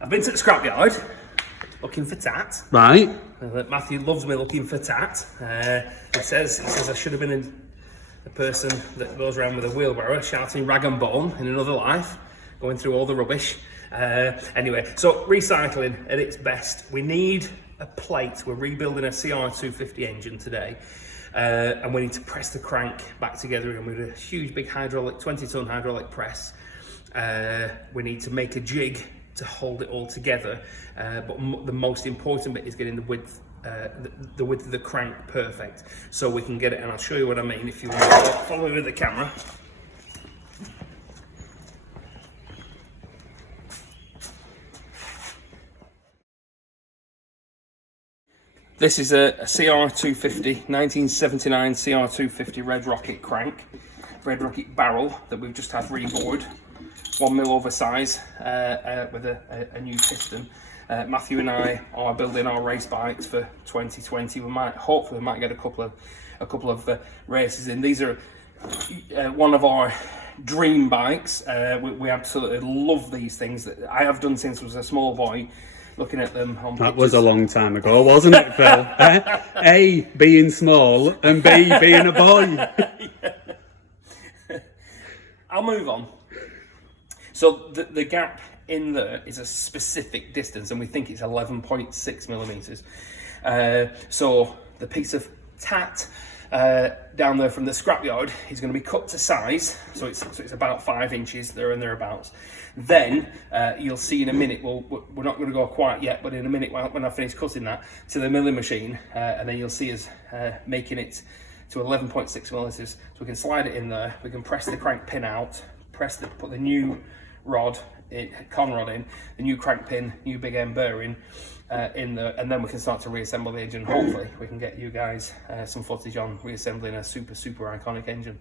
I've been to the scrapyard looking for tat. Right. Matthew loves me looking for tat. He says I should have been the person that goes around with a wheelbarrow shouting rag and bone in another life, going through all the rubbish. Anyway, so recycling at its best. We need a plate. We're rebuilding a CR250 engine today. And we need to press the crank back together again with a huge big hydraulic, 20-ton hydraulic press. We need to make a jig to hold it all together, but the most important bit is getting the width of the crank perfect, so we can get it. And I'll show you what I mean if you want to follow me with the camera. This is a CR250, 1979 CR250 Red Rocket crank, Red Rocket barrel that we've just had rebored, 1 mil oversize with a new piston. Matthew and I are building our race bikes for 2020. Hopefully we might get a couple of races in. These are one of our dream bikes. We absolutely love these things that I have done since I was a small boy. Looking at them on That was a long time ago, wasn't it, Phil? A, being small, and B, being a boy. I'll move on. So the gap in there is a specific distance, and we think it's 11.6 millimeters. So the piece of tat down there from the scrapyard is going to be cut to size, so it's about 5 inches there and thereabouts. Then you'll see in a minute, we're not going to go quite yet, but in a minute when I finish cutting that to the milling machine, and then you'll see us making it to 11.6 millimeters. So we can slide it in there, we can press the crank pin out, put the new con rod in, the new crank pin, new big end bearing in there, and then we can start to reassemble the engine. Hopefully we can get you guys some footage on reassembling a super iconic engine.